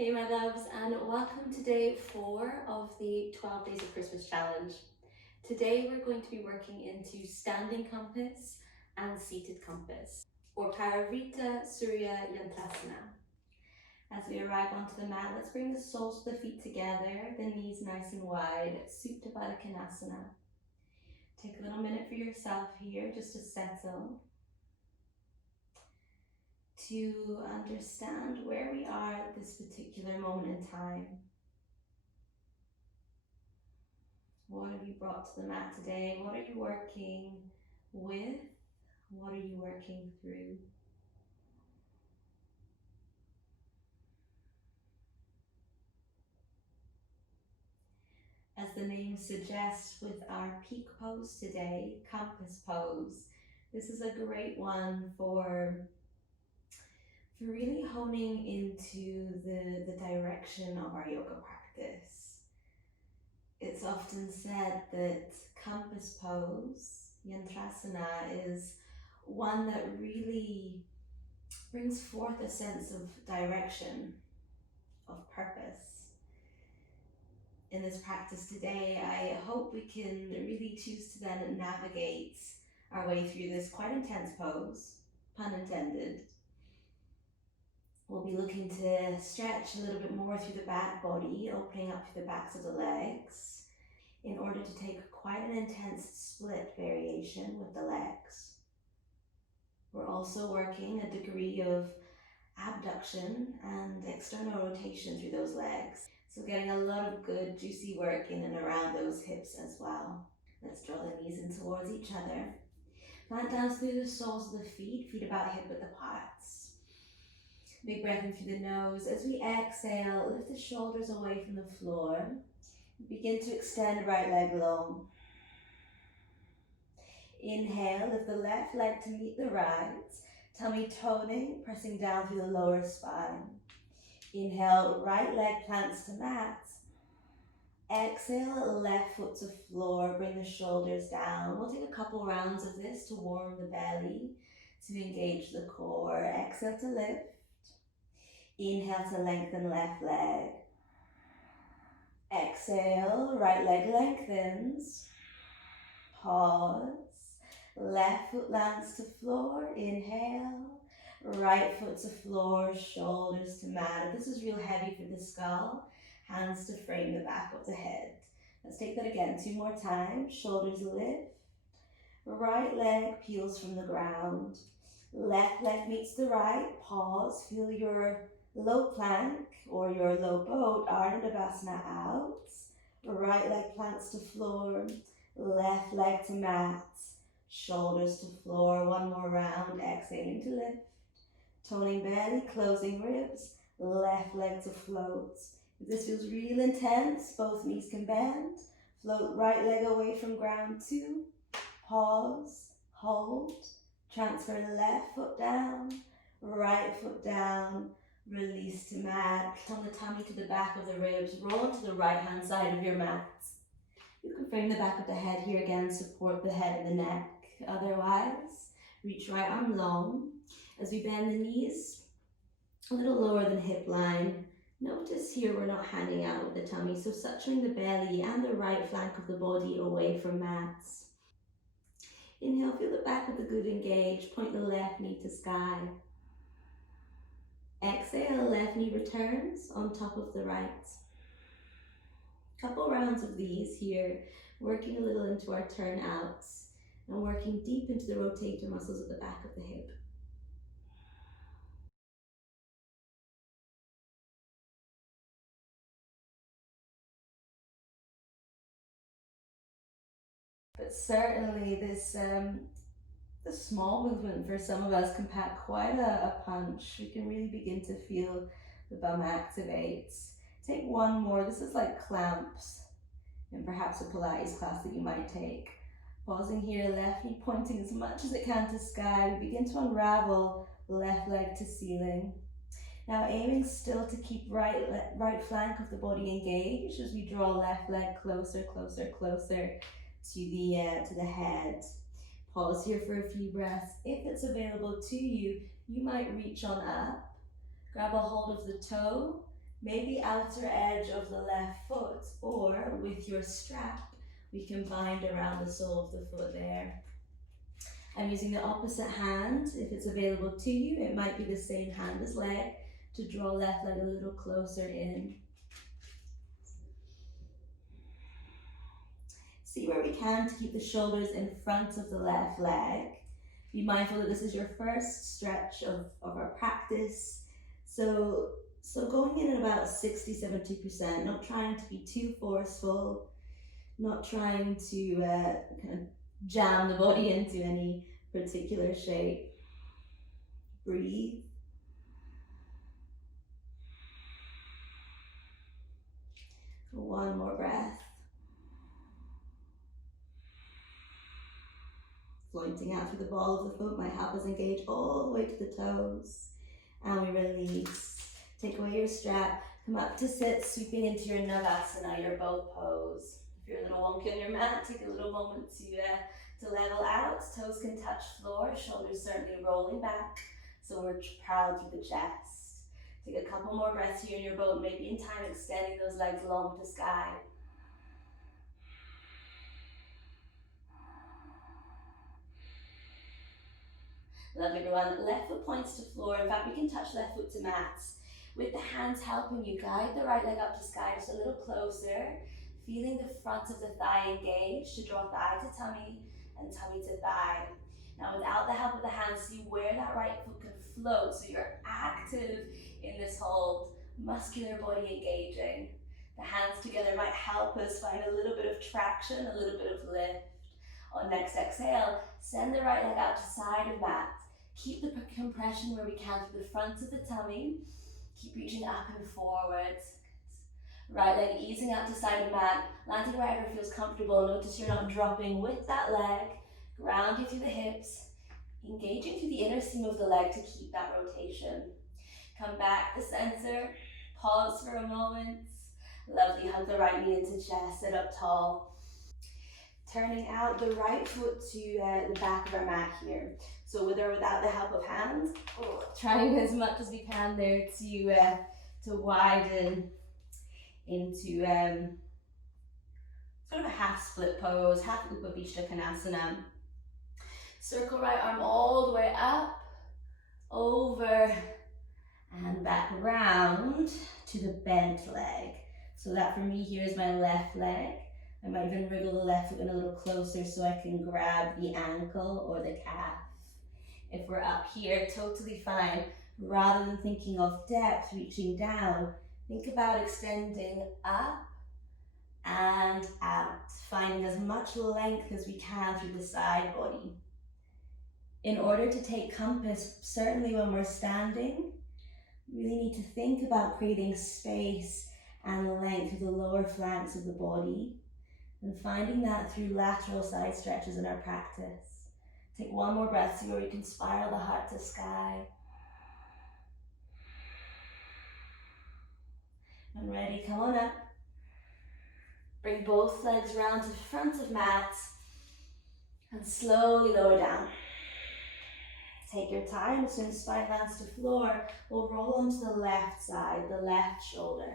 Hey my loves, and welcome to day 4 of the 12 Days of Christmas Challenge. Today we're going to be working into standing compass and seated compass, or Parivrtta, Surya, Yantrasana. As we arrive onto the mat, let's bring the soles of the feet together, the knees nice and wide, Supta Baddha Konasana. Take a little minute for yourself here just to settle, to understand where we are at this particular moment in time. What have you brought to the mat today? What are you working with? What are you working through? As the name suggests, with our peak pose today, compass pose, this is a great one for really honing into the direction of our yoga practice. It's often said that compass pose, Yantrasana, is one that really brings forth a sense of direction, of purpose. In this practice today, I hope we can really choose to then navigate our way through this quite intense pose, pun intended. We'll be looking to stretch a little bit more through the back body, opening up through the backs of the legs, in order to take quite an intense split variation with the legs. We're also working a degree of abduction and external rotation through those legs. So getting a lot of good juicy work in and around those hips as well. Let's draw the knees in towards each other. Plant down through the soles of the feet, feet about hip width apart. Big breath in through the nose. As we exhale, lift the shoulders away from the floor. Begin to extend right leg long. Inhale, lift the left leg to meet the right. Tummy toning, pressing down through the lower spine. Inhale, right leg plants to mat. Exhale, left foot to floor, bring the shoulders down. We'll take a couple rounds of this to warm the belly, to engage the core. Exhale to lift. Inhale to lengthen left leg. Exhale, right leg lengthens. Pause. Left foot lands to floor. Inhale. Right foot to floor, shoulders to mat. If this is real heavy for the skull, hands to frame the back of the head. Let's take that again 2 more times. Shoulders lift. Right leg peels from the ground. Left leg meets the right. Pause. Feel your low plank or your low boat, Ardha Devasana out. Right leg plants to floor. Left leg to mat. Shoulders to floor. 1 more round. Exhaling to lift. Toning belly, closing ribs, left leg to float. If this feels real intense, both knees can bend. Float right leg away from ground 2. Pause, hold. Transfer left foot down, right foot down. Release to mat. Tone the tummy to the back of the ribs. Roll to the right hand side of your mat. You can frame the back of the head here again, support the head and the neck. Otherwise, reach right arm long. As we bend the knees, a little lower than hip line. Notice here we're not handing out with the tummy, so suturing the belly and the right flank of the body away from mats. Inhale, feel the back of the glute engage, point the left knee to sky. Exhale, left knee returns on top of the right. Couple rounds of these here, working a little into our turn outs and working deep into the rotator muscles at the back of the hip. But certainly this the small movement for some of us can pack quite a punch. We can really begin to feel the bum activate. Take 1 more. This is like clamps in perhaps a Pilates class that you might take. Pausing here, left knee pointing as much as it can to sky. We begin to unravel left leg to ceiling. Now aiming still to keep right flank of the body engaged as we draw left leg closer, closer, closer to the head. Pause here for a few breaths. If it's available to you, you might reach on up, grab a hold of the toe, maybe outer edge of the left foot, or with your strap, we can bind around the sole of the foot there. I'm using the opposite hand. If it's available to you, it might be the same hand as leg to draw left leg a little closer in. See where we can to keep the shoulders in front of the left leg. Be mindful that this is your first stretch of our practice. So going in at about 60-70%, not trying to be too forceful, not trying to kind of jam the body into any particular shape. Breathe. One more breath. Floating out through the ball of the foot, my help us engage all the way to the toes. And we release. Take away your strap. Come up to sit, sweeping into your Navasana, your boat pose. If you're a little wonky on your mat, take a little moment to level out. Toes can touch floor, shoulders certainly rolling back. So we're proud through the chest. Take a couple more breaths here in your boat, maybe in time extending those legs long to sky. Lovely, everyone. Left foot points to floor. In fact, we can touch left foot to mats. With the hands helping you, guide the right leg up to sky just a little closer. Feeling the front of the thigh engaged to draw thigh to tummy and tummy to thigh. Now, without the help of the hands, see where that right foot can float so you're active in this hold. Muscular body engaging. The hands together might help us find a little bit of traction, a little bit of lift. On next exhale, send the right leg out to side of mat. Keep the compression where we can through the front of the tummy. Keep reaching up and forwards. Right leg easing out to side of mat, landing wherever feels comfortable. Notice you're not dropping with that leg. Grounding through the hips, engaging through the inner seam of the leg to keep that rotation. Come back to center, pause for a moment. Lovely, hug the right knee into chest, sit up tall. Turning out the right foot to the back of our mat here. So with or without the help of hands, trying as much as we can there to widen into sort of a half split pose, half Upavishta Konasana. Circle right arm all the way up, over, and back around to the bent leg. So that for me here is my left leg. I might even wriggle the left foot in a little closer so I can grab the ankle or the calf. If we're up here, totally fine. Rather than thinking of depth, reaching down, think about extending up and out, finding as much length as we can through the side body. In order to take compass, certainly when we're standing, we really need to think about creating space and length through the lower flanks of the body, and finding that through lateral side stretches in our practice. Take one more breath, see where we can spiral the heart to sky. And ready, come on up. Bring both legs round to the front of mat and slowly lower down. Take your time. As soon as spine lands to floor, we'll roll onto the left side, the left shoulder.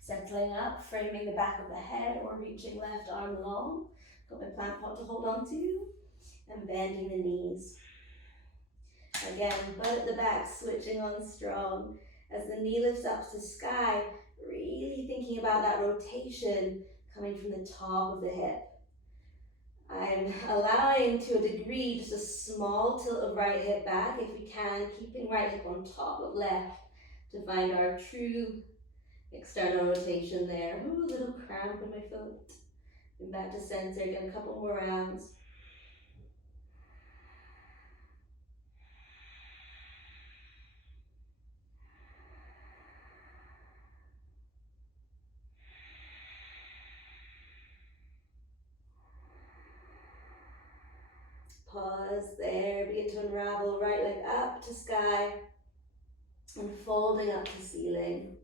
Settling up, framing the back of the head or reaching left arm long. Got my plant pot to hold on to. And bending the knees. Again, butt at the back, switching on strong. As the knee lifts up to sky, really thinking about that rotation coming from the top of the hip. I'm allowing to a degree just a small tilt of right hip back if we can, keeping right hip on top of left to find our true external rotation there. Ooh, a little cramp in my foot. And back to center, again, a couple more rounds. Pause there, begin to unravel, right leg up to sky and folding up to ceiling.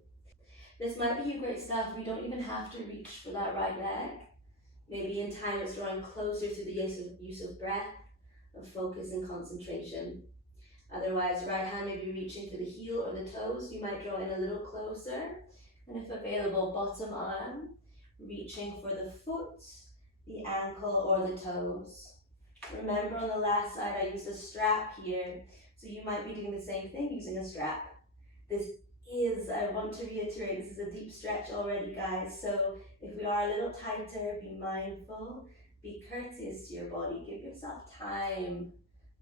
This might be your great stuff. We don't even have to reach for that right leg. Maybe in time it's drawing closer to the use of breath, of focus and concentration. Otherwise, right hand may be reaching for the heel or the toes. You might draw in a little closer. And if available, bottom arm reaching for the foot, the ankle, or the toes. Remember, on the last side, I used a strap here. So you might be doing the same thing using a strap. This is, I want to reiterate, this is a deep stretch already, guys. So if we are a little tighter, be mindful, be courteous to your body. Give yourself time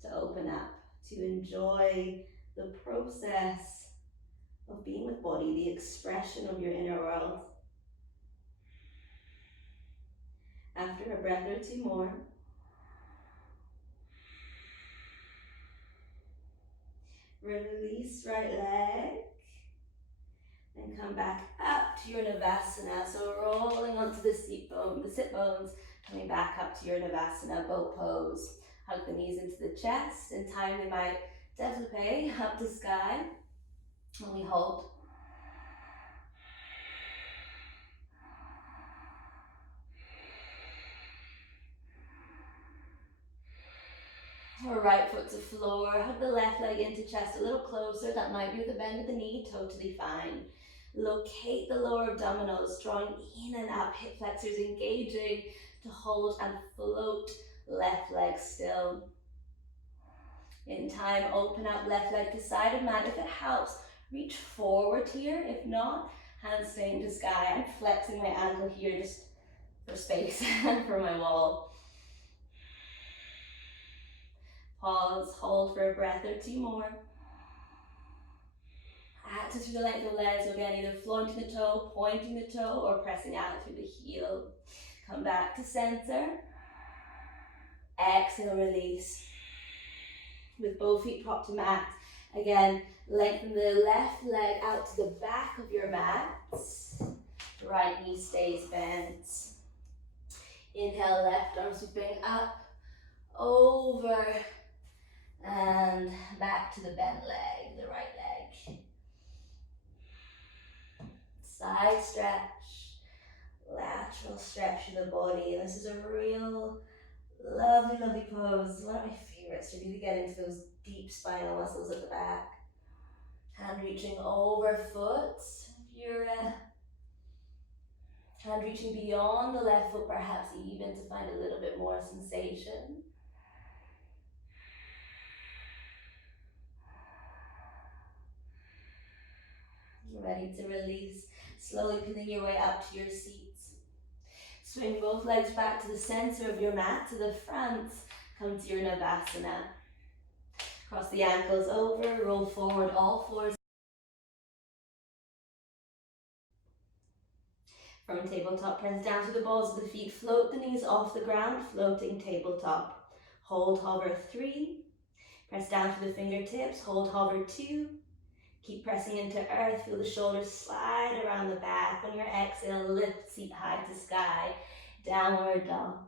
to open up, to enjoy the process of being with body, the expression of your inner world. After a breath or two more, release right leg and come back up to your Navasana. So rolling onto the sit bones, coming back up to your Navasana, boat pose. Hug the knees into the chest. In time, they might développe up to sky. And we hold. Or right foot to floor, hug the left leg into chest a little closer. That might be with a bend of the knee, totally fine. Locate the lower abdominals, drawing in and up, hip flexors engaging to hold and float left leg still. In time, open up left leg to side of mat. If it helps, reach forward here. If not, hands staying to sky. I'm flexing my ankle here just for space and for my wall. Pause, hold for a breath or two more. Active through the length of the legs, so again, either floating the toe, pointing the toe, or pressing out through the heel. Come back to center. Exhale, release. With both feet propped to mat. Again, lengthen the left leg out to the back of your mat. Right knee stays bent. Inhale, left arm sweeping up, over, and back to the bent leg, the right leg. Side stretch, lateral stretch of the body. This is a real lovely, lovely pose. One of my favorites to really get into those deep spinal muscles at the back. Hand reaching over foot. Hand reaching beyond the left foot, perhaps even to find a little bit more sensation. Ready to release. Slowly pinning your way up to your seats. Swing both legs back to the center of your mat, to the front. Come to your Navasana. Cross the ankles over, roll forward all fours. From tabletop, press down to the balls of the feet. Float the knees off the ground, floating tabletop. Hold, hover 3. Press down to the fingertips, hold, hover 2. Keep pressing into earth, feel the shoulders slide around the back. On your exhale, lift seat high to sky, downward dog.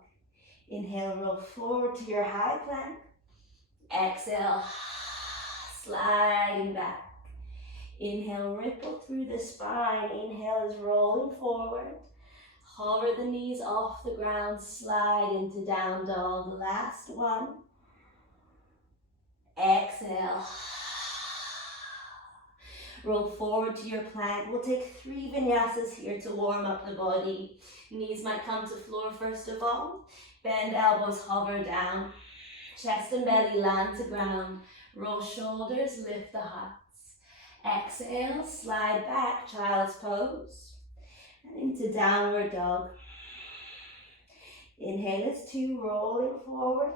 Inhale, roll forward to your high plank. Exhale, sliding back. Inhale, ripple through the spine. Inhale is rolling forward. Hover the knees off the ground, slide into down dog. Last one. Exhale. Roll forward to your plank. We'll take 3 vinyasas here to warm up the body. Knees might come to floor first of all. Bend elbows, hover down. Chest and belly land to ground. Roll shoulders, lift the hearts. Exhale, slide back, child's pose. And into downward dog. Inhale is 2, rolling forward.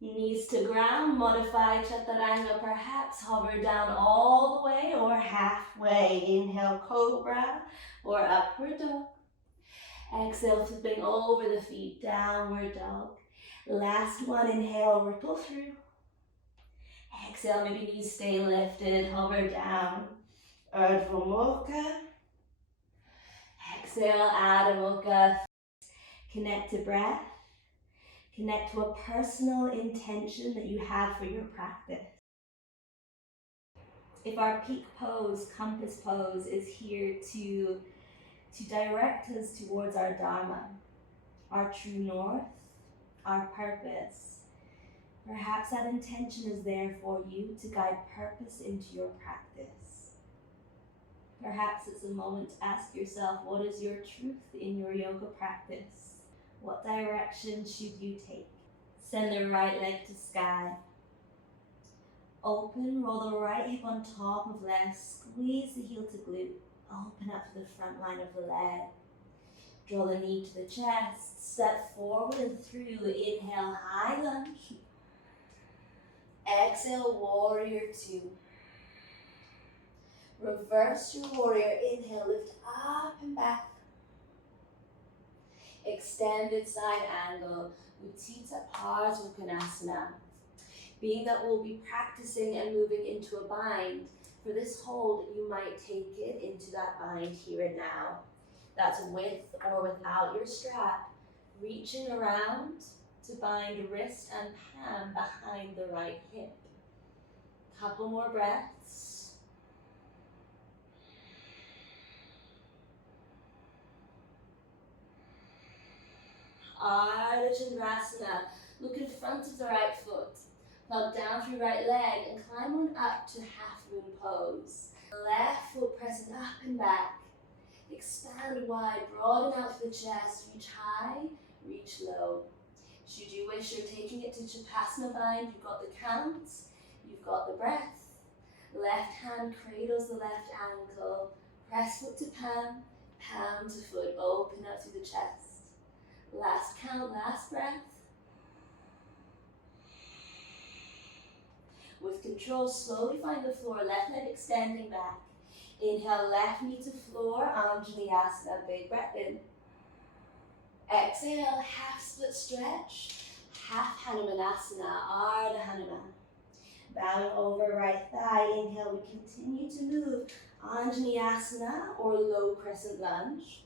Knees to ground, modify chaturanga, perhaps hover down all the way or halfway. Inhale, cobra or upward dog. Exhale, flipping over the feet, downward dog. Last one, inhale, ripple through. Exhale, maybe knees stay lifted, hover down. Urdhva Mukha. Exhale, Adho Mukha. Connect to breath. Connect to a personal intention that you have for your practice. If our peak pose, compass pose, is here to direct us towards our Dharma, our true north, our purpose, Perhaps that intention is there for you to guide purpose into your practice. Perhaps it's a moment to ask yourself, what is your truth in your yoga practice? What direction should you take? Send the right leg to sky. Open, roll the right hip on top of left, squeeze the heel to glute. Open up to the front line of the leg. Draw the knee to the chest, step forward and through. Inhale, high lunge. Exhale, warrior two. Reverse your warrior. Inhale, lift up and back. Extended side angle. Utthita Parsvakonasana. Being that we'll be practicing and moving into a bind, for this hold, you might take it into that bind here and now. That's with or without your strap. Reaching around to bind wrist and palm behind the right hip. Couple more breaths. Ardha Chandrasana. Look in front of the right foot. Plug down through right leg and climb on up to half moon pose. Left foot pressing up and back. Expand wide, broaden out through the chest. Reach high, reach low. Should you wish, you're taking it to Shavasana bind. You've got the count, you've got the breath. Left hand cradles the left ankle. Press foot to palm, palm to foot. Open up through the chest. Last count, last breath. With control, slowly find the floor. Left leg extending back. Inhale, left knee to floor, Anjaneyasana, big breath in. Exhale, half split stretch, half Hanumanasana, Ardha Hanuman. Bowing over right thigh, inhale, we continue to move, Anjaneyasana or low crescent lunge.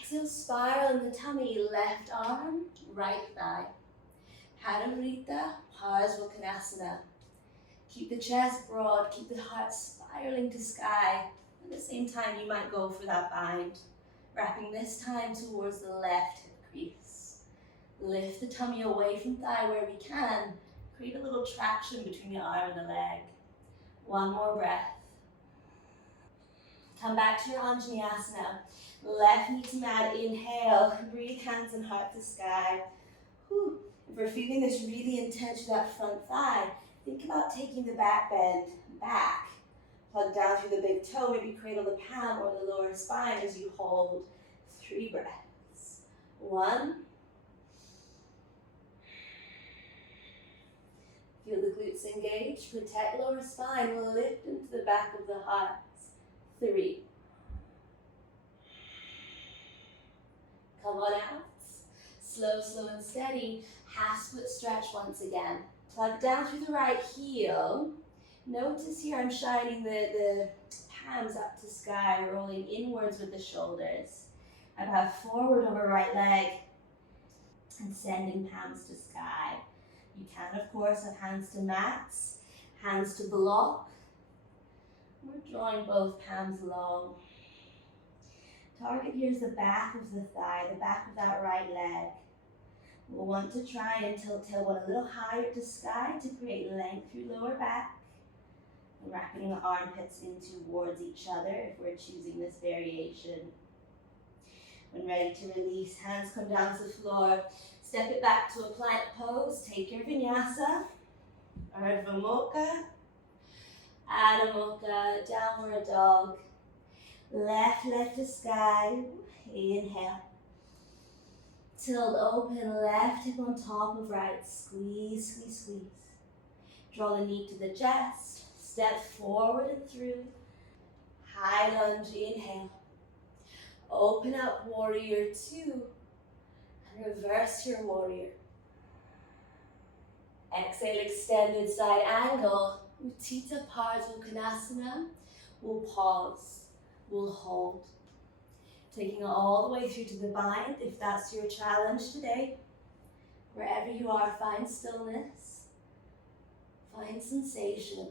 Exhale, spiral in the tummy, left arm, right thigh. Parivrtta, Parsvakonasana. Keep the chest broad, keep the heart spiraling to sky. At the same time, you might go for that bind. Wrapping this time towards the left hip crease. Lift the tummy away from thigh where we can. Create a little traction between the arm and the leg. One more breath. Come back to your Anjaneyasana. Left knee to mat, inhale. Breathe hands and heart to sky. Whew. If we're feeling this really intense to that front thigh, think about taking the back bend back. Plug down through the big toe, maybe cradle the palm or the lower spine as you hold. 3 breaths. 1. Feel the glutes engage. Protect lower spine. Lift into the back of the heart. 3. Come on out. Slow, slow and steady. Half split stretch once again. Plug down through the right heel. Notice here I'm shining the palms up to sky, rolling inwards with the shoulders. I bow forward over right leg and sending palms to sky. You can, of course, have hands to mats, hands to block. We're drawing both palms long. Target here is the back of the thigh, the back of that right leg. We'll want to try and tilt tailbone a little higher to sky to create length through lower back. And wrapping the armpits in towards each other if we're choosing this variation. When ready to release, hands come down to the floor. Step it back to a plank pose. Take your vinyasa. Ardha Mukha. Adho Mukha. Downward dog. Left leg to sky. Inhale. Tilt open, left hip on top of right. Squeeze, squeeze, squeeze. Draw the knee to the chest. Step forward and through. High lunge, inhale. Open up, warrior two. And reverse your warrior. Exhale, extended side angle. Utthita Parsvakonasana. We'll pause. We'll hold. Taking it all the way through to the bind, if that's your challenge today. Wherever you are, find stillness. Find sensation.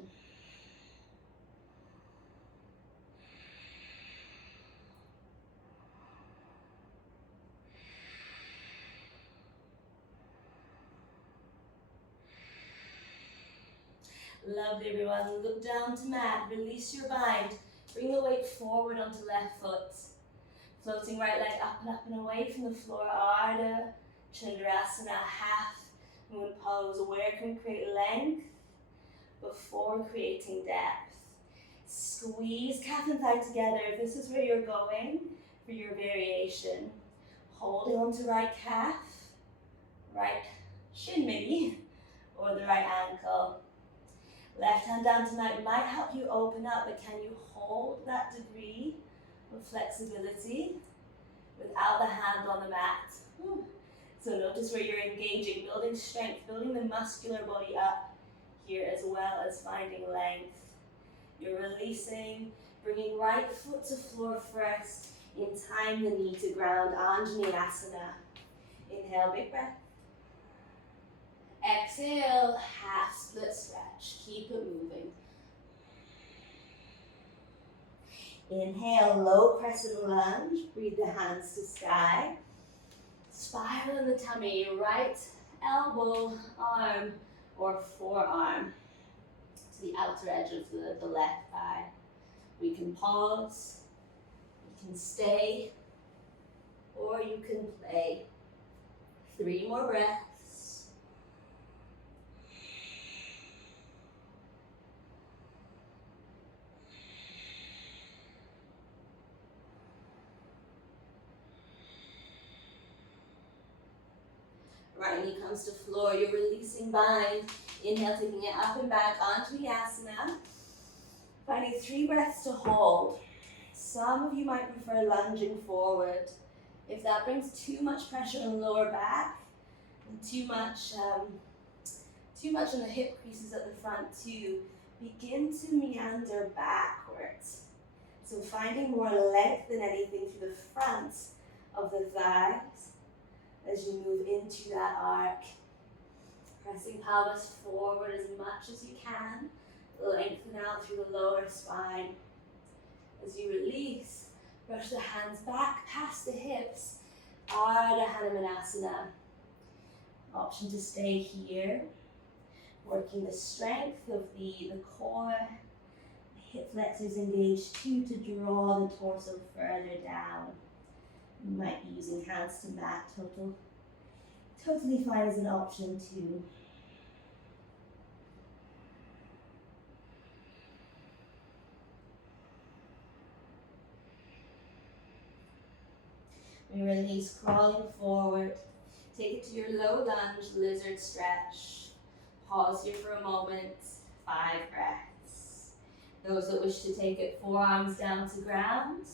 Lovely, everyone. Look down to mat. Release your bind. Bring the weight forward onto left foot. Floating right leg up and away from the floor. Ardha Chandrasana, half moon pose. Where can we create length before creating depth? Squeeze calf and thigh together. If this is where you're going for your variation. Holding onto right calf, right shin maybe, or the right ankle. Left hand down to mat might help you open up, but can you hold that degree of flexibility without the hand on the mat? So notice where you're engaging, building strength, building the muscular body up here, as well as finding length. You're releasing, bringing right foot to floor first. In time, the knee to ground, Anjaneyasana. Inhale, big breath. Exhale, half split stretch. Keep it moving. Inhale, low crescent lunge. Breathe the hands to sky. Spiral in the tummy, right elbow, arm, or forearm to the outer edge of the left thigh. We can pause, you can stay, or you can play. 3 more breaths. Right knee comes to floor, you're releasing bind. Inhale, taking it up and back onto the asana. Finding 3 breaths to hold. Some of you might prefer lunging forward. If that brings too much pressure in the lower back, and too much in the hip creases at the front too, begin to meander backwards. So finding more length than anything through the front of the thighs as you move into that arc. Pressing pelvis forward as much as you can. Lengthen out through the lower spine. As you release, brush the hands back past the hips. Ardha Hanumanasana. Option to stay here. Working the strength of the core. Hip flexors engaged too to draw the torso further down. You might be using hands to mat. Totally fine as an option too. We release, crawling forward. Take it to your low lunge, lizard stretch. Pause here for a moment. 5 breaths. Those that wish to take it, forearms down to ground,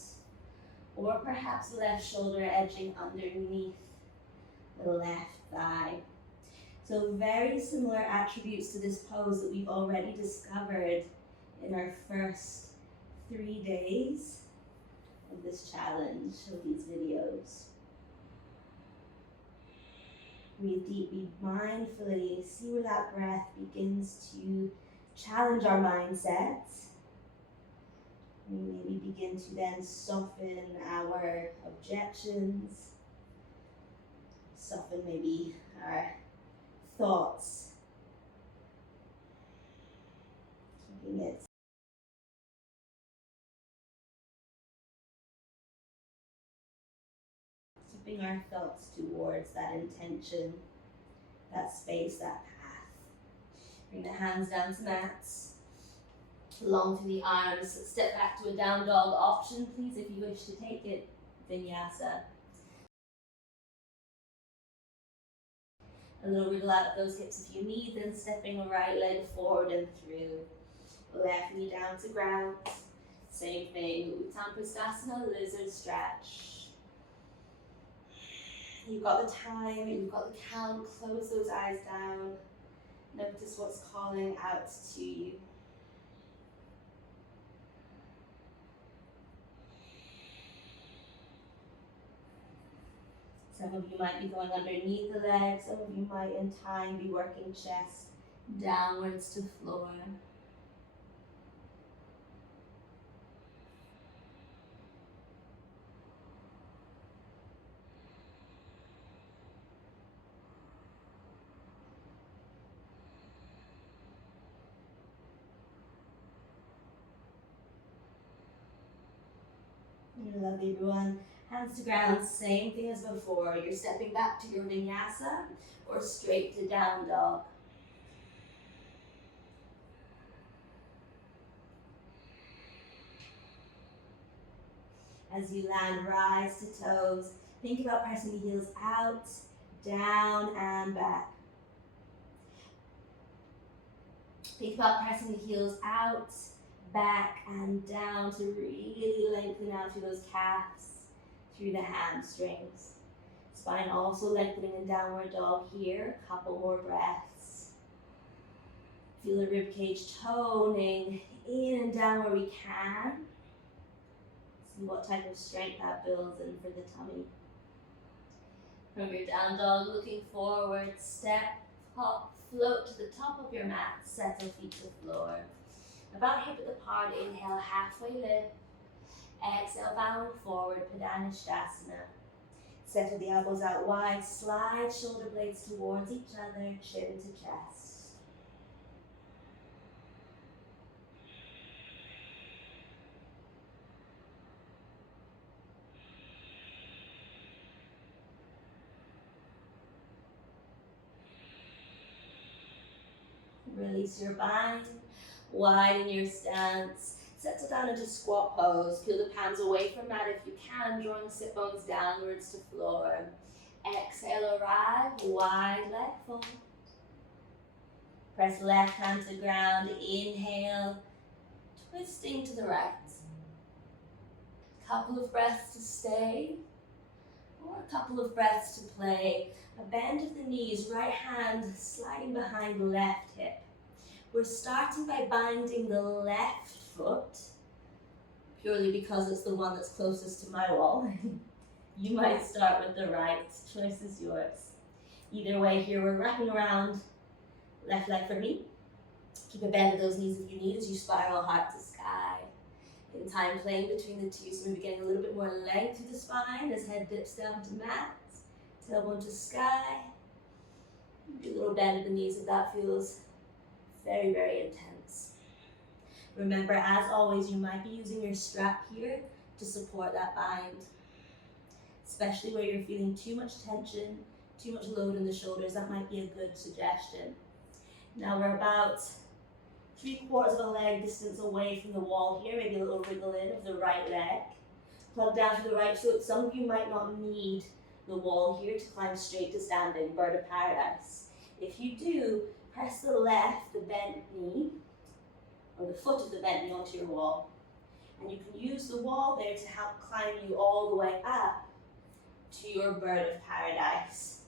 or perhaps left shoulder edging underneath the left thigh. So very similar attributes to this pose that we've already discovered in our first 3 days of this challenge, of these videos. Breathe deeply, mindfully, see where that breath begins to challenge our mindset. We maybe begin to then soften our objections, soften maybe our thoughts, keeping it keeping our thoughts towards that intention, that space, that path. Bring the hands down to mats, long through the arms, step back to a down dog option, please, if you wish to take it, vinyasa. A little wiggle out of those hips if you need, then stepping the right leg forward and through. Left knee down to ground. Same thing, Uttanapishtasana, lizard stretch. You've got the time, you've got the count, close those eyes down. Notice what's calling out to you. Some of you might be going underneath the legs, some of you might in time be working chest downwards to floor. Lovely, everyone. Hands to ground, same thing as before. You're stepping back to your vinyasa or straight to down dog. As you land, rise to toes. Think about pressing the heels out, down, and back. Think about pressing the heels out, back, and down to really lengthen out through those calves, through the hamstrings. Spine also lengthening in downward dog here. Couple more breaths. Feel the rib cage toning in and down where we can. See what type of strength that builds in for the tummy. From your down dog, looking forward, step, hop, float to the top of your mat, settle feet to floor. About hip width apart, inhale, halfway lift. Exhale, bowing forward, Padangusthasana. Settle the elbows out wide, slide shoulder blades towards each other, chin to chest. Release your bind, widen your stance. Settle down into squat pose. Peel the palms away from mat if you can, drawing sit bones downwards to floor. Exhale, arrive, wide leg fold. Press left hand to ground, inhale, twisting to the right. Couple of breaths to stay, or a couple of breaths to play. A bend of the knees, right hand sliding behind the left hip. We're starting by binding the left foot, purely because it's the one that's closest to my wall. You might start with the right, choice is yours. Either way here, we're wrapping around left leg for me. Keep a bend of those knees if you need as you spiral heart to sky. In time playing between the two, so maybe getting a little bit more length through the spine as head dips down to mat, tailbone to sky. Do a little bend of the knees if that feels very, very intense. Remember, as always, you might be using your strap here to support that bind, especially where you're feeling too much tension, too much load in the shoulders. That might be a good suggestion. Now we're about 3/4 of a leg distance away from the wall here, maybe a little wriggle in of the right leg. Plug down to the right foot. Some of you might not need the wall here to climb straight to standing, bird of paradise. If you do, press the left, the bent knee, or the foot of the bent knee onto your wall. And you can use the wall there to help climb you all the way up to your bird of paradise.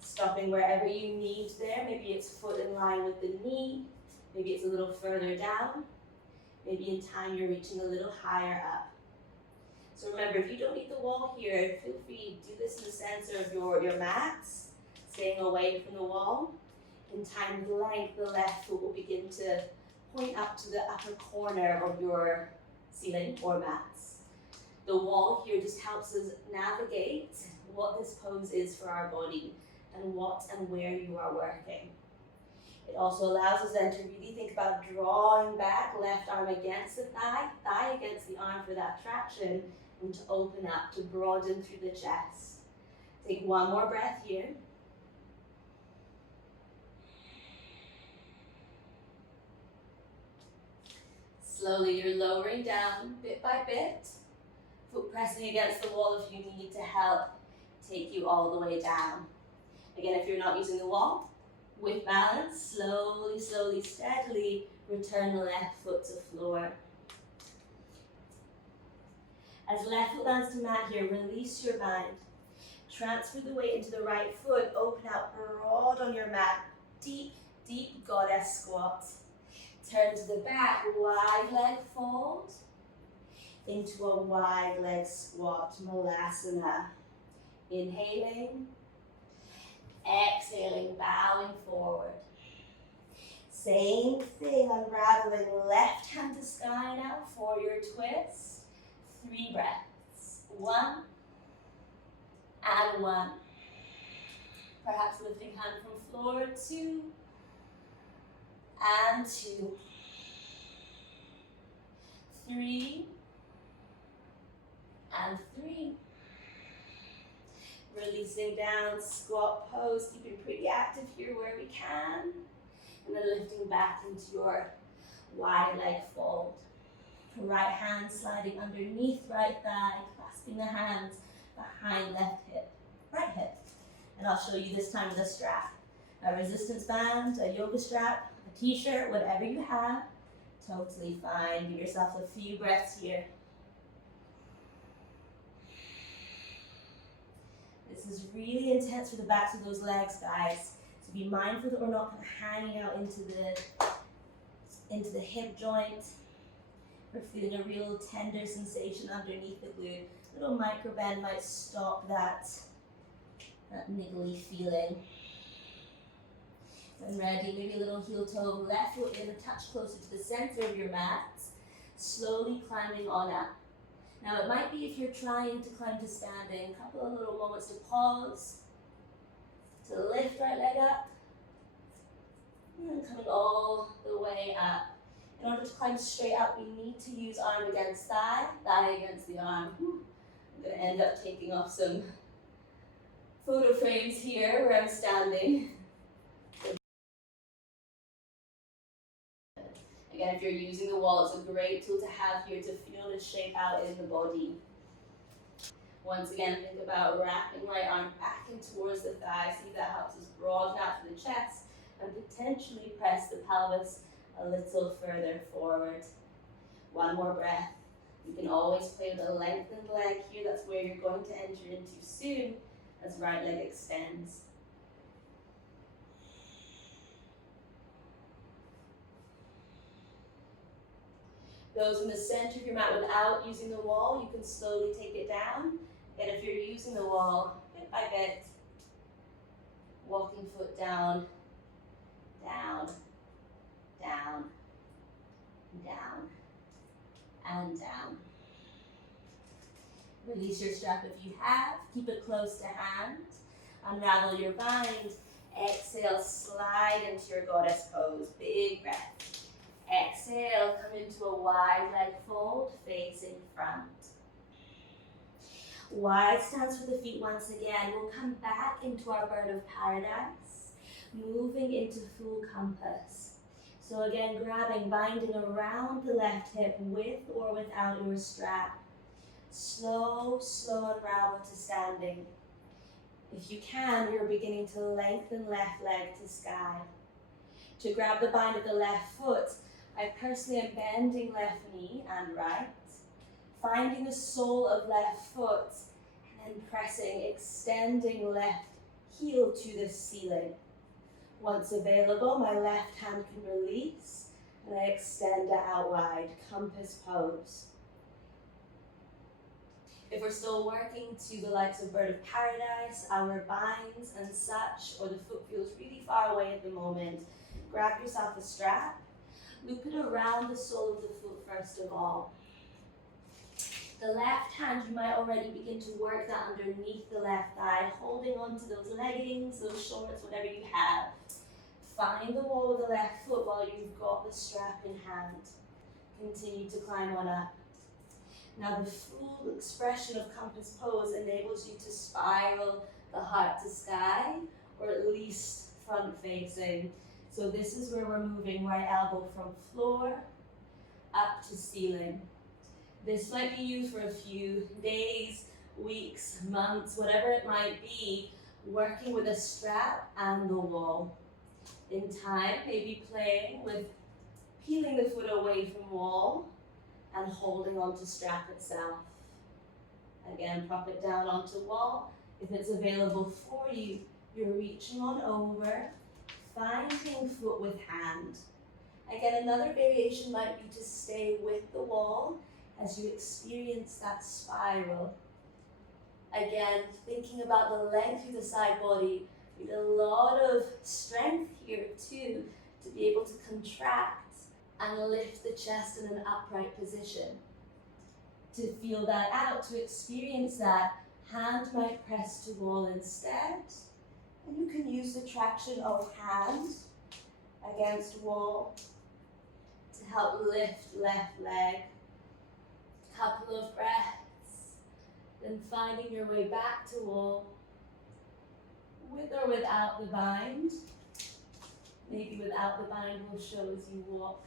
Stopping wherever you need there. Maybe it's foot in line with the knee. Maybe it's a little further down. Maybe in time you're reaching a little higher up. So remember, if you don't need the wall here, feel free to do this in the center of your mats, staying away from the wall. In time with length, the left foot will begin to point up to the upper corner of your ceiling or mats. The wall here just helps us navigate what this pose is for our body and what and where you are working. It also allows us then to really think about drawing back, left arm against the thigh, thigh against the arm for that traction, and to open up, to broaden through the chest. Take one more breath here. Slowly you're lowering down bit by bit, foot pressing against the wall if you need to help take you all the way down. Again, if you're not using the wall, with balance, slowly, slowly, steadily return the left foot to floor. As left foot lands to mat here, release your bind. Transfer the weight into the right foot, open out broad on your mat, deep, deep goddess squat. Turn to the back, wide leg fold into a wide leg squat, malasana. Inhaling, exhaling, bowing forward. Same thing, unraveling left hand to sky now for your twist. 3 breaths. 1 and 1. Perhaps lifting hand from floor. 2 and 2. 3 and 3. Releasing down, squat pose, keeping pretty active here where we can. And then lifting back into your wide leg fold. Right hand sliding underneath right thigh, clasping the hands behind left hip, right hip. And I'll show you this time with a strap. A resistance band, a yoga strap, a t-shirt, whatever you have, totally fine. Give yourself a few breaths here. This is really intense for the backs of those legs, guys. So be mindful that we're not kind of hanging out into the hip joint. We're feeling a real tender sensation underneath the glute. A little micro bend might stop that niggly feeling. When ready, maybe a little heel toe, left foot in a touch closer to the center of your mat. Slowly climbing on up. Now it might be, if you're trying to climb to standing, a couple of little moments to pause, to lift right leg up, and then coming all the way up. In order to climb straight up, we need to use arm against thigh, thigh against the arm. I'm going to end up taking off some photo frames here where I'm standing. Again, if you're using the wall, it's a great tool to have here to feel the shape out in the body. Once again, think about wrapping right arm back in towards the thigh. See if that helps us broaden out to the chest and potentially press the pelvis a little further forward. One more breath. You can always play with a lengthened leg here. That's where you're going to enter into soon as right leg extends. Those in the center of your mat without using the wall, you can slowly take it down. And if you're using the wall, bit by bit, walking foot down, down, down, down, and down. Release your strap if you have. Keep it close to hand. Unravel your bind. Exhale, slide into your goddess pose. Big breath. Exhale, come into a wide leg fold, facing front. Wide stance for the feet once again. We'll come back into our bird of paradise, moving into full compass. So again, grabbing, binding around the left hip with or without your strap. Slow unravel to standing. If you can, you're beginning to lengthen left leg to sky. To grab the bind of the left foot, I personally am bending left knee and right, finding the sole of left foot, and then pressing, extending left heel to the ceiling. Once available, my left hand can release, and I extend it out wide, compass pose. If we're still working to the likes of bird of paradise, our binds and such, or the foot feels really far away at the moment, grab yourself a strap, loop it around the sole of the foot first of all. The left hand, you might already begin to work that underneath the left thigh, holding onto those leggings, those shorts, whatever you have. Find the wall with the left foot while you've got the strap in hand. Continue to climb on up. Now the full expression of compass pose enables you to spiral the heart to sky, or at least front facing. So this is where we're moving right elbow from floor up to ceiling. This might be used for a few days, weeks, months, whatever it might be, working with a strap and the wall. In time, maybe playing with peeling the foot away from wall and holding onto strap itself. Again, prop it down onto wall. If it's available for you, you're reaching on over, finding foot with hand. Again, another variation might be to stay with the wall as you experience that spiral. Again, thinking about the length through the side body, you need a lot of strength here too, to be able to contract and lift the chest in an upright position. To feel that out, to experience that, hand might press to wall instead, and you can use the traction of hand against wall to help lift left leg. Couple of breaths, Then finding your way back to wall, with or without the bind. Maybe without the bind will show as you walk,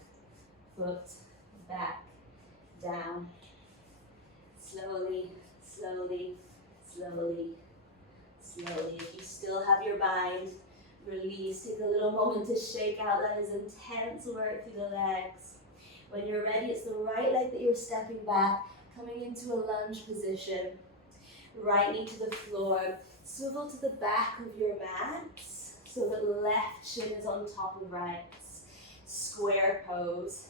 foot back, down. Slowly, slowly, slowly, slowly. If you still have your bind, release. Take a little moment to shake out. That is intense work through the legs. When you're ready, it's the right leg that you're stepping back, coming into a lunge position. Right knee to the floor. Swivel to the back of your mat so that left shin is on top of right. Square pose.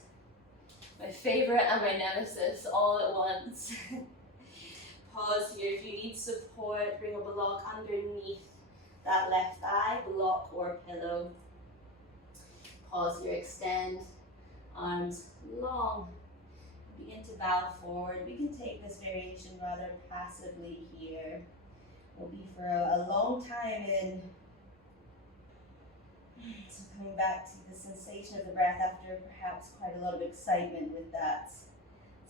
My favorite and my nemesis all at once. Pause here. If you need support, bring a block underneath that left thigh, block or pillow. Pause here, extend, arms long. Begin to bow forward. We can take this variation rather passively here. We'll be for a long time in. So coming back to the sensation of the breath after perhaps quite a lot of excitement with that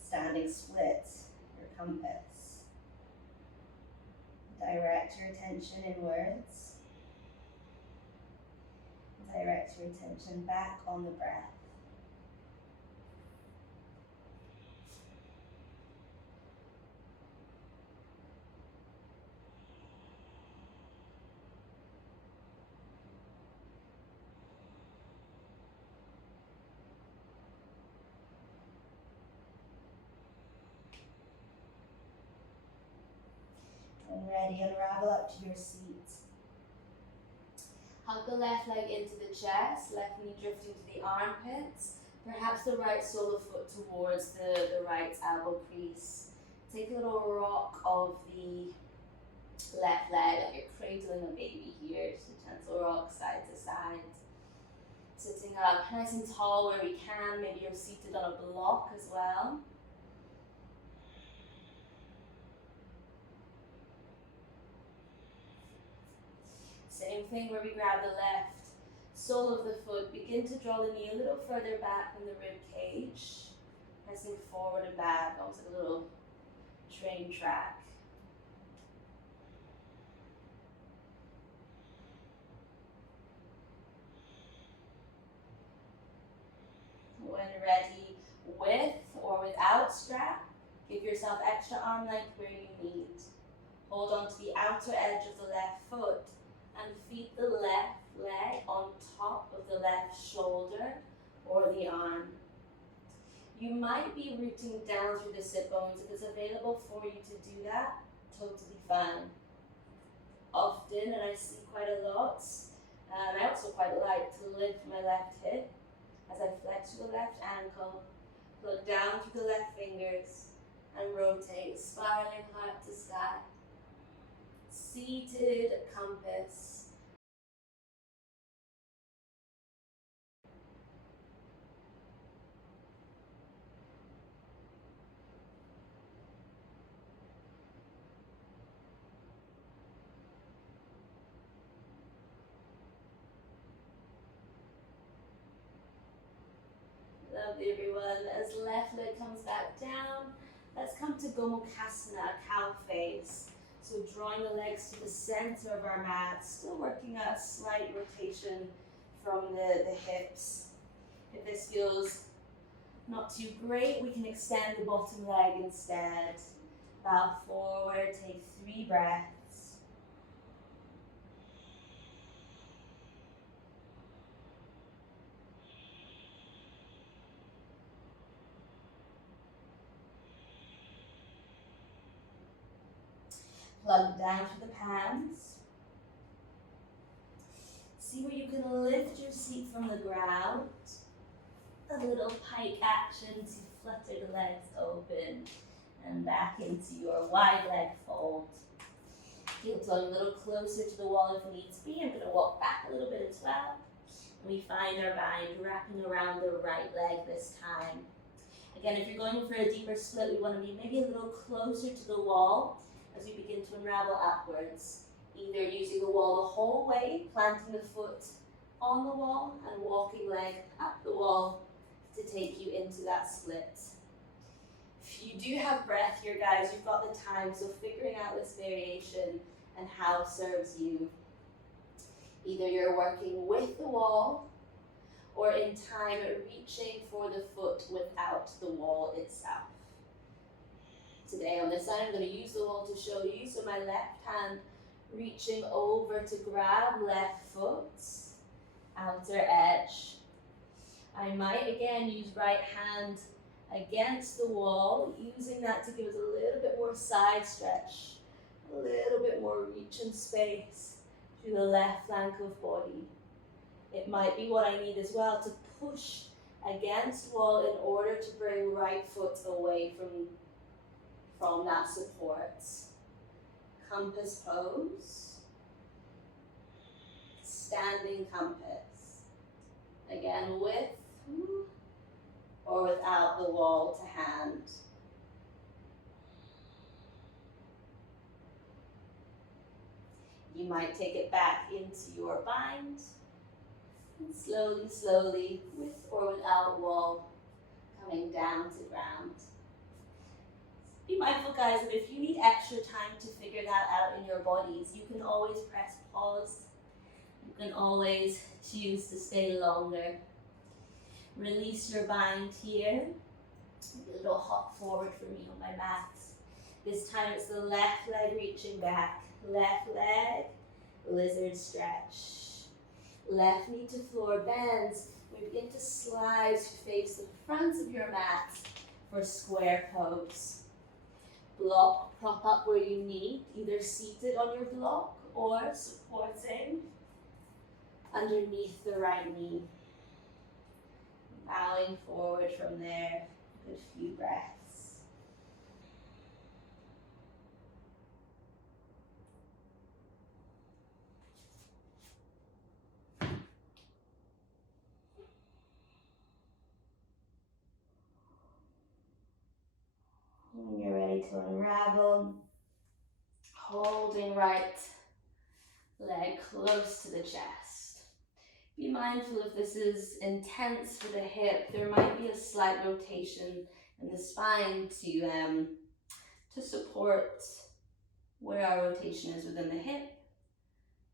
standing split or compass. Direct your attention inwards. Direct your attention back on the breath. When ready, unravel up to your seat. Hug the left leg into the chest, left knee drifting to the armpits, perhaps the right sole of foot towards the right elbow crease. Take a little rock of the left leg, like you're cradling a baby here, just a gentle rock side to side. Sitting up nice and tall where we can, maybe you're seated on a block as well. Same thing where we grab the left sole of the foot, begin to draw the knee a little further back from the rib cage, pressing forward and back, almost like a little train track. When ready, with or without strap, give yourself extra arm length where you need. Hold on to the outer edge of the left foot and feed the left leg on top of the left shoulder or the arm. You might be rooting down through the sit bones. If it's available for you to do that, totally fine. Often, and I see quite a lot, and I also quite like to lift my left hip as I flex through the left ankle, look down through the left fingers, and rotate, spiraling heart to sky. Seated compass. Lovely, everyone. As left leg comes back down, let's come to Gomukhasana, cow face. So drawing the legs to the center of our mat, still working a slight rotation from the hips. If this feels not too great, we can extend the bottom leg instead. Bow forward, take 3 breaths. Plug down to the palms. See where you can lift your seat from the ground. A little pike action to flutter the legs open and back into your wide leg fold. Heel toe a little closer to the wall if needs be. I'm going to walk back a little bit as well. And we find our bind wrapping around the right leg this time. Again, if you're going for a deeper split, we want to be maybe a little closer to the wall as we begin to unravel upwards. Either using the wall the whole way, planting the foot on the wall and walking leg up the wall to take you into that split. If you do have breath here, guys, you've got the time, so figuring out this variation and how it serves you. Either you're working with the wall, or in time reaching for the foot without the wall itself. Today on this side, I'm going to use the wall to show you, so my left hand reaching over to grab left foot, outer edge. I might again use right hand against the wall, using that to give us a little bit more side stretch, a little bit more reach and space through the left flank of body. It might be what I need as well to push against wall in order to bring right foot away from that support. Compass pose, standing compass. Again, with or without the wall to hand. You might take it back into your bind, and slowly, slowly, with or without wall, coming down to ground. Be mindful, guys, that if you need extra time to figure that out in your bodies, you can always press pause. You can always choose to stay longer. Release your bind here. A little hop forward for me on my mat. This time it's the left leg reaching back. Left leg, lizard stretch. Left knee to floor bends. We begin to slide to face the front of your mat for square pose. Block, prop up where you need, either seated on your block or supporting underneath the right knee. Bowing forward from there, good few breaths. When you're ready to unravel, holding right leg close to the chest. Be mindful if this is intense for the hip, there might be a slight rotation in the spine to support where our rotation is within the hip.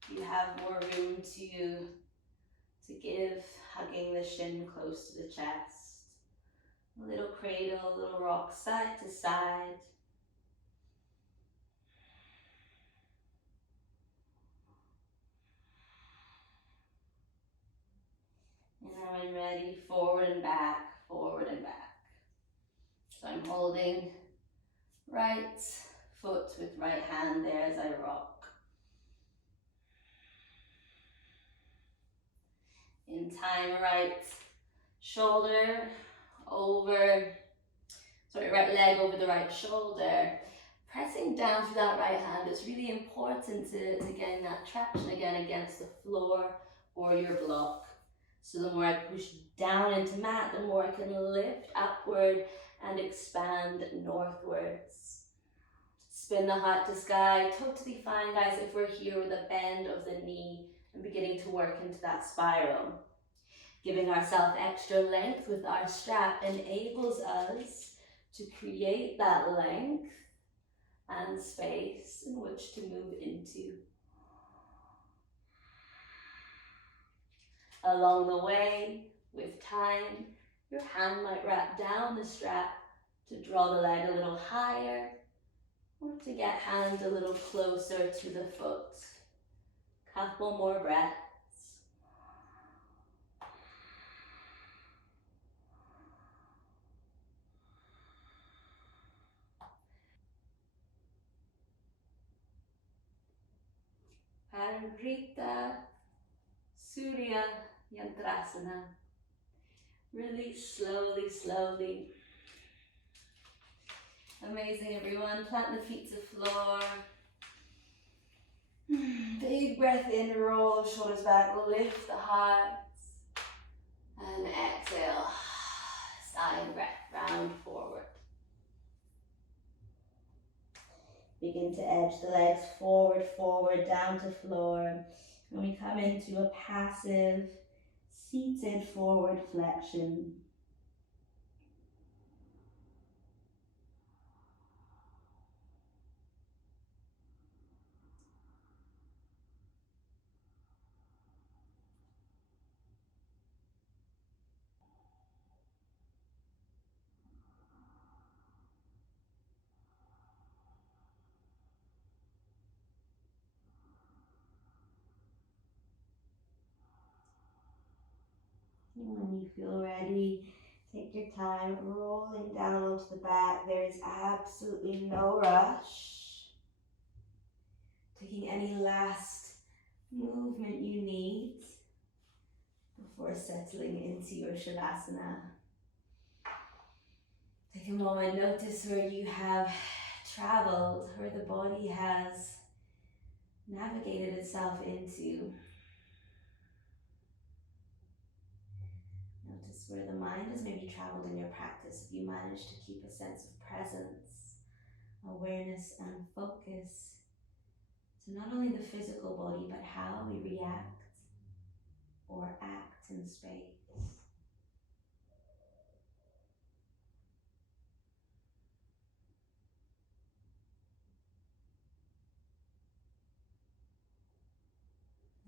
You have more room to give, hugging the shin close to the chest. A little cradle, a little rock side to side. And now I'm ready, forward and back, forward and back. So I'm holding right foot with right hand there as I rock. In time, right right leg over the right shoulder. Pressing down through that right hand is really important to getting that traction again against the floor or your block. So the more I push down into mat, the more I can lift upward and expand northwards. Spin the heart to sky, totally fine, guys, if we're here with a bend of the knee and beginning to work into that spiral. Giving ourselves extra length with our strap enables us to create that length and space in which to move into. Along the way, with time, your hand might wrap down the strap to draw the leg a little higher, or to get hand a little closer to the foot. Couple more breaths. Parivrtta, Surya, Yantrasana. Release slowly, slowly. Amazing, everyone. Plant the feet to floor. Big breath in, roll the shoulders back, lift the heart. And exhale, sighing breath, round forward. Begin to edge the legs forward, forward, down to floor. And we come into a passive, seated forward flexion. When you feel ready, take your time rolling down onto the back. There is absolutely no rush. Taking any last movement you need before settling into your Shavasana. Take a moment, notice where you have traveled, where the body has navigated itself into. Notice where the mind has maybe traveled in your practice. If you manage to keep a sense of presence, awareness, and focus to not only the physical body, but how we react or act in space.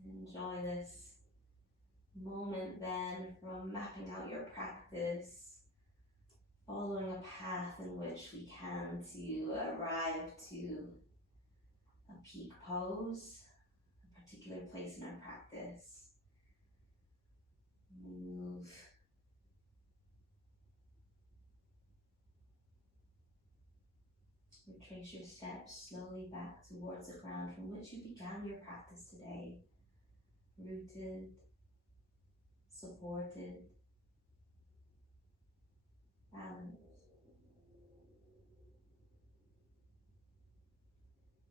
Enjoy this moment then from mapping out your practice, following a path in which we can to arrive to a peak pose, a particular place in our practice. Move retrace your steps slowly back towards the ground from which you began your practice today. Rooted, supported, balanced.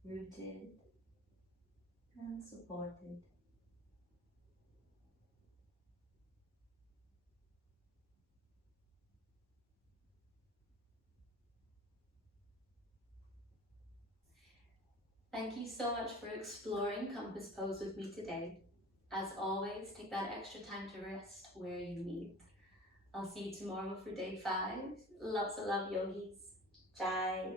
Rooted and supported. Thank you so much for exploring Compass Pose with me today. As always, take that extra time to rest where you need. I'll see you tomorrow for day 5. Lots of love, yogis. Jai.